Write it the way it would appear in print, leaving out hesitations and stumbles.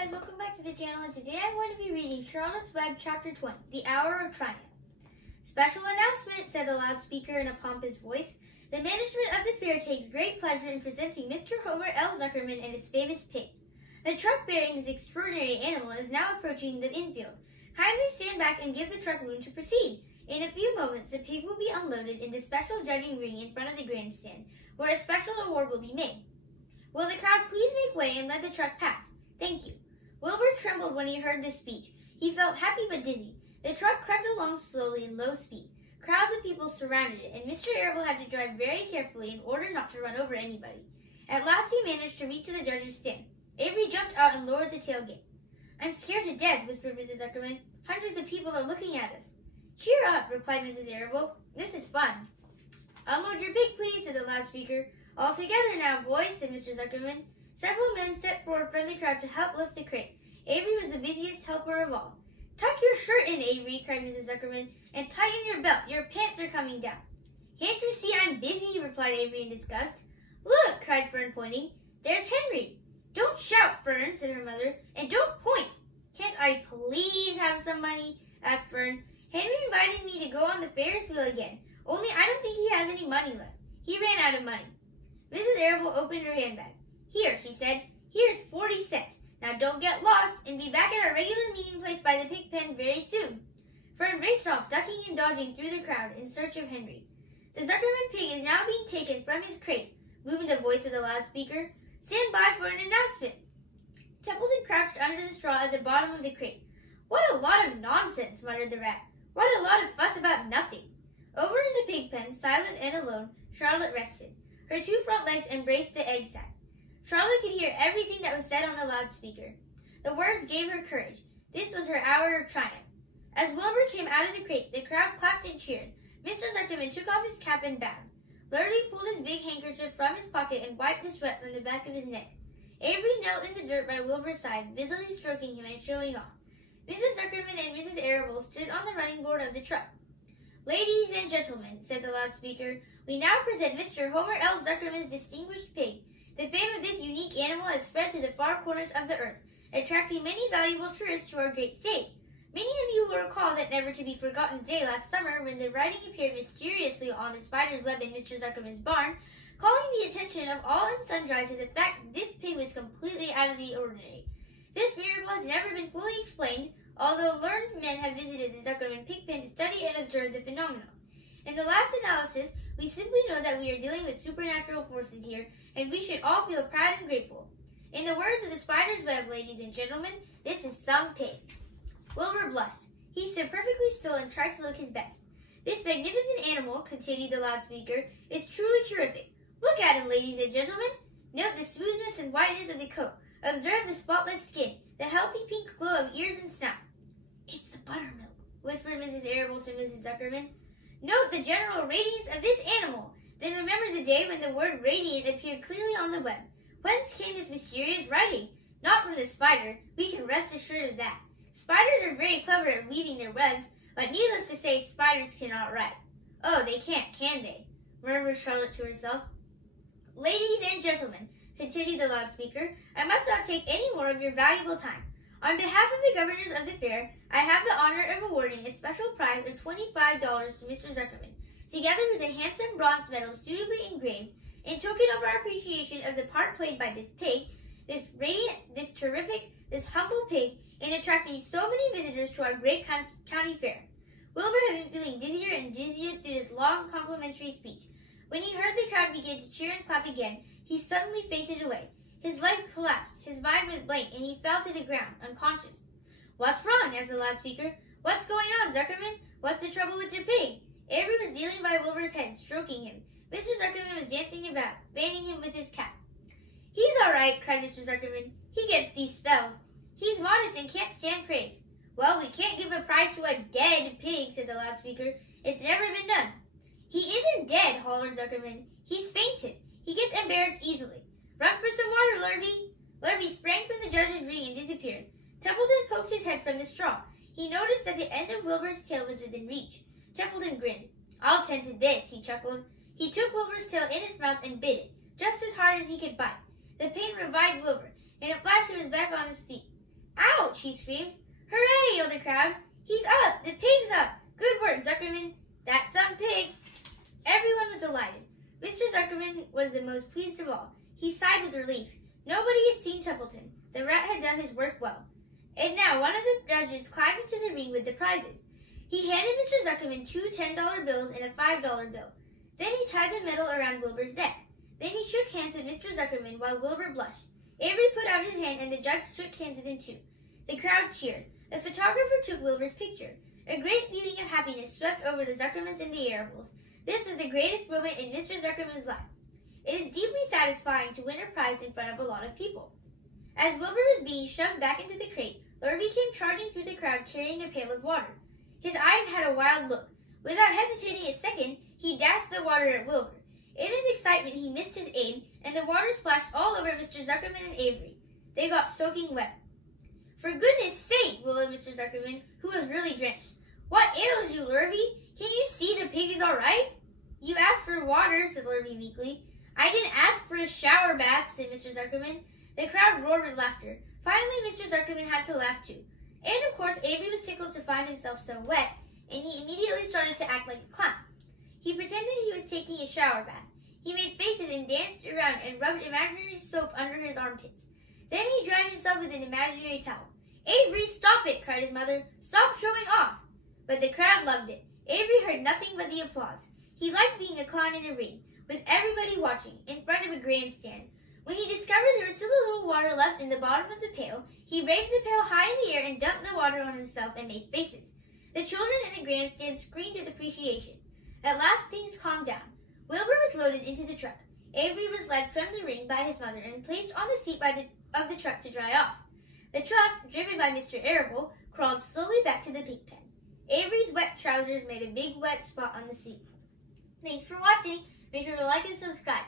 guys, welcome back to the channel, and today I'm going to be reading Charlotte's Web Chapter 20, The Hour of Triumph. Special announcement, said the loudspeaker in a pompous voice. The management of the fair takes great pleasure in presenting Mr. Homer L. Zuckerman and his famous pig. The truck bearing this extraordinary animal is now approaching the infield. Kindly stand back and give the truck room to proceed. In a few moments, the pig will be unloaded in the special judging ring in front of the grandstand, where a special award will be made. Will the crowd please make way and let the truck pass? Thank you. Wilbur trembled when he heard this speech. He felt happy but dizzy. The truck crept along slowly in low speed. Crowds of people surrounded it, and Mr. Arable had to drive very carefully in order not to run over anybody. At last he managed to reach to the judge's stand. Avery jumped out and lowered the tailgate. I'm scared to death, whispered Mrs. Zuckerman. Hundreds of people are looking at us. Cheer up, replied Mrs. Arable. This is fun. Unload your pig, please, said the loudspeaker. All together now, boys, said Mr. Zuckerman. Several men stepped forward from the crowd to help lift the crate. Avery was the busiest helper of all. Tuck your shirt in, Avery, cried Mrs. Zuckerman, and tighten your belt. Your pants are coming down. Can't you see I'm busy, replied Avery in disgust. Look, cried Fern, pointing. There's Henry. Don't shout, Fern, said her mother, and don't point. Can't I please have some money? Asked Fern. Henry invited me to go on the Ferris wheel again, only I don't think he has any money left. He ran out of money. Mrs. Arable opened her handbag. Here, she said. Here's 40 cents. Now don't get lost and be back at our regular meeting place by the pig pen very soon. Fern raced off, ducking and dodging through the crowd in search of Henry. The Zuckerman pig is now being taken from his crate, boomed the voice of the loudspeaker. Stand by for an announcement. Templeton crouched under the straw at the bottom of the crate. What a lot of nonsense, muttered the rat. What a lot of fuss about nothing. Over in the pig pen, silent and alone, Charlotte rested. Her two front legs embraced the egg sack. Charlotte could hear everything that was said on the loudspeaker. The words gave her courage. This was her hour of triumph. As Wilbur came out of the crate, the crowd clapped and cheered. Mr. Zuckerman took off his cap and bowed. Lurvy pulled his big handkerchief from his pocket and wiped the sweat from the back of his neck. Avery knelt in the dirt by Wilbur's side, busily stroking him and showing off. Mrs. Zuckerman and Mrs. Arable stood on the running board of the truck. Ladies and gentlemen, said the loudspeaker, we now present Mr. Homer L. Zuckerman's distinguished pig. The fame of this unique animal has spread to the far corners of the earth, attracting many valuable tourists to our great state. Many of you will recall that never-to-be-forgotten day last summer when the writing appeared mysteriously on the spider's web in Mr. Zuckerman's barn, calling the attention of all and sundry to the fact that this pig was completely out of the ordinary. This miracle has never been fully explained, although learned men have visited the Zuckerman pig pen to study and observe the phenomenon. In the last analysis, we simply know that we are dealing with supernatural forces here, and we should all feel proud and grateful. In the words of the spider's web, ladies and gentlemen, this is some pig. Wilbur blushed. He stood perfectly still and tried to look his best. This magnificent animal, continued the loudspeaker, is truly terrific. Look at him, ladies and gentlemen. Note the smoothness and whiteness of the coat. Observe the spotless skin, the healthy pink glow of ears and snout. It's the buttermilk, whispered Mrs. Arable to Mrs. Zuckerman. Note the general radiance of this animal. Then remember the day when the word radiant appeared clearly on the web. Whence came this mysterious writing? Not from the spider. We can rest assured of that. Spiders are very clever at weaving their webs, but needless to say, spiders cannot write. Oh, they can't, can they? Murmured Charlotte to herself. Ladies and gentlemen, continued the loudspeaker, I must not take any more of your valuable time. On behalf of the governors of the fair, I have the honor of awarding a special prize of $25 to Mr. Zuckerman, together with a handsome bronze medal suitably engraved, in token of our appreciation of the part played by this pig, this radiant, this terrific, this humble pig, in attracting so many visitors to our great county fair. Wilbur had been feeling dizzier and dizzier through this long complimentary speech. When he heard the crowd begin to cheer and clap again, he suddenly fainted away. His legs collapsed, his mind went blank, and he fell to the ground, unconscious. What's wrong? Asked the loudspeaker. What's going on, Zuckerman? What's the trouble with your pig? Avery was kneeling by Wilbur's head, stroking him. Mr. Zuckerman was dancing about, fanning him with his cap. He's all right, cried Mr. Zuckerman. He gets these spells. He's modest and can't stand praise. Well, we can't give a prize to a dead pig, said the loudspeaker. It's never been done. He isn't dead, hollered Zuckerman. He's fainted. He gets embarrassed easily. Run for some water, Lurvy. Lurvy sprang from the judge's ring and disappeared. Templeton poked his head from the straw. He noticed that the end of Wilbur's tail was within reach. Templeton grinned. I'll tend to this, he chuckled. He took Wilbur's tail in his mouth and bit it, just as hard as he could bite. The pain revived Wilbur. In a flash, he was back on his feet. out, she screamed. Hooray, yelled the crowd. He's up! The pig's up! Good work, Zuckerman. That's some pig. Everyone was delighted. Mr. Zuckerman was the most pleased of all. He sighed with relief. Nobody had seen Templeton. The rat had done his work well. And now one of the judges climbed into the ring with the prizes. He handed Mr. Zuckerman 2 $10 bills and a $5 bill. Then he tied the medal around Wilbur's neck. Then he shook hands with Mr. Zuckerman while Wilbur blushed. Avery put out his hand and the judge shook hands with him too. The crowd cheered. The photographer took Wilbur's picture. A great feeling of happiness swept over the Zuckermans and the Arables. This was the greatest moment in Mr. Zuckerman's life. It is deeply satisfying to win a prize in front of a lot of people. As Wilbur was being shoved back into the crate, Lurvy came charging through the crowd carrying a pail of water. His eyes had a wild look. Without hesitating a second, he dashed the water at Wilbur. In his excitement, he missed his aim, and the water splashed all over Mr. Zuckerman and Avery. They got soaking wet. For goodness sake, bellowed Mr. Zuckerman, who was really drenched. What ails you, Lurvy? Can't you see the pig is all right? You asked for water, said Lurvy meekly. I didn't ask for a shower bath, said Mr. Zuckerman. The crowd roared with laughter. Finally, Mr. Zuckerman had to laugh too. And of course, Avery was tickled to find himself so wet, and he immediately started to act like a clown. He pretended he was taking a shower bath. He made faces and danced around and rubbed imaginary soap under his armpits. Then he dried himself with an imaginary towel. Avery, stop it, cried his mother. Stop showing off. But the crowd loved it. Avery heard nothing but the applause. He liked being a clown in a ring, with everybody watching, in front of a grandstand. When he discovered there was still a little water left in the bottom of the pail, he raised the pail high in the air and dumped the water on himself and made faces. The children in the grandstand screamed with appreciation. At last things calmed down. Wilbur was loaded into the truck. Avery was led from the ring by his mother and placed on the seat of the truck to dry off. The truck, driven by Mr. Arable, crawled slowly back to the pig pen. Avery's wet trousers made a big wet spot on the seat. Thanks for watching. Make sure to like and subscribe.